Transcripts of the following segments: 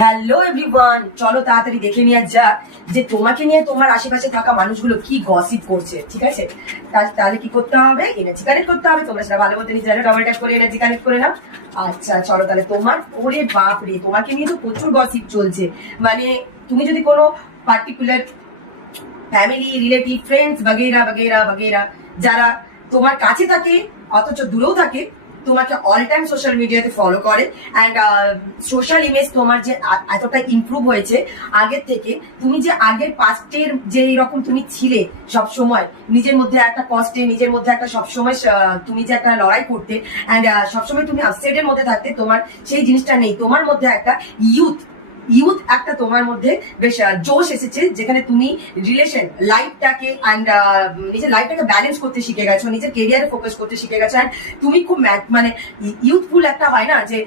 Hello everyone, চলো তাড়াতাড়ি দেখে নেওয়া যাক যে তোমাকে নিয়ে তোমার আশেপাশে থাকা মানুষগুলো কি গসিপ করছে। ঠিক আছে, তাহলে কি করতে হবে? এনার্জি কানেক্ট করতে হবে। তোমরা সেটা ভালো মতো নিজেরা ডবল ট্যাপ করে এনার্জি কানেক্ট করে নাও। আচ্ছা চলো তাহলে তোমার, ওরে বাপ রে, তোমাকে নিয়ে তো প্রচুর গসিপ চলছে। মানে তুমি যদি কোনো পার্টিকুলার ফ্যামিলি, রিলেটিভ, ফ্রেন্ডস বগেরা বগেরা বগেরা যারা তোমার কাছে থাকে অথচ দূরেও থাকে, তোমাকে অল টাইম সোশ্যাল মিডিয়াতে ফলো করে অ্যান্ড সোশ্যাল ইমেজ তোমার যে এতটা ইমপ্রুভ হয়েছে আগের থেকে, তুমি যে আগের পাস্টের যে এরকম তুমি ছিলে সব সময় নিজের মধ্যে একটা কষ্টে, নিজের মধ্যে একটা সবসময় তুমি যে একটা লড়াই করতে অ্যান্ড সবসময় তুমি আপসেটের মধ্যে থাকতে, তোমার সেই জিনিসটা নেই। তোমার মধ্যে একটা ইউথ একটা তোমার মধ্যে বেশ জোশ এসেছে, যেখানে তুমি রিলেশন লাইফটাকে অ্যান্ড নিজের লাইফটাকে ব্যালেন্স করতে শিখে গেছো, নিজের কেরিয়ারে ফোকাস করতে শিখে গেছো। অ্যান্ড তুমি খুব মানে ইউথফুল একটা হয় না যে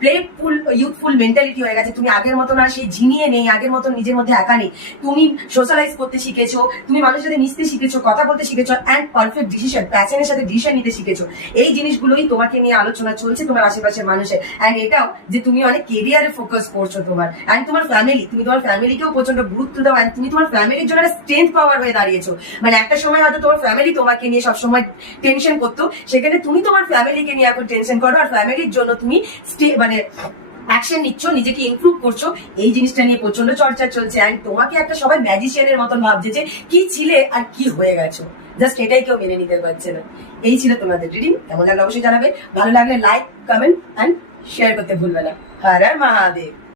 প্লেফুল ইউথফুল মেন্টালিটি হয়ে গেছে। তুমি আগের মতন আর সেই ঝিনিয়ে নেই, আগের মতন নিজের মধ্যে একা নেই। তুমি সোশ্যালাইজ করতে শিখেছো, তুমি মানুষের সাথে মিশতে শিখেছো, কথা বলতে শিখেছো অ্যান্ড পারফেক্ট ডিসিশন, প্যাশনের সাথে ডিসিশন নিতে শিখেছো। এই জিনিসগুলোই তোমাকে নিয়ে আলোচনা চলছে তোমার আশেপাশের মানুষের। অ্যান্ড এটাও যে তুমি অনেক কেরিয়ারে ফোকাস করছো তোমার অ্যান্ড তোমার ফ্যামিলি, তুমি তোমার ফ্যামিলিকেও প্রচন্ড গুরুত্ব দাও অ্যান্ড তুমি তোমার ফ্যামিলির জন্য একটা স্ট্রেংথ পাওয়ার হয়ে দাঁড়িয়েছো। মানে একটা সময় হয়তো তোমার ফ্যামিলি তোমাকে নিয়ে সবসময় টেনশন করতো, সেখানে তুমি তোমার ফ্যামিলিকে নিয়ে এখন টেনশন করো আর ফ্যামিলির জন্য তুমি মানে অ্যাকশন নিচ্ছ, নিজেকে ইমপ্রুভ করছো। এই জিনিসটা নিয়ে প্রচন্ড চর্চা চলছে অ্যান্ড তোমাকে একটা সবাই ম্যাজিশিয়ানের মতন ভাবছে যে কি ছিলে আর কি হয়ে গেছো, জাস্ট এটাই কেউ মেনে নিতে পারছে না। এই ছিল তোমাদের রিডিং। কেমন লাগলো অবশ্যই জানাবে। ভালো লাগলে লাইক, কমেন্ট অ্যান্ড শেয়ার করতে ভুলবে না। হর হর মহাদেব।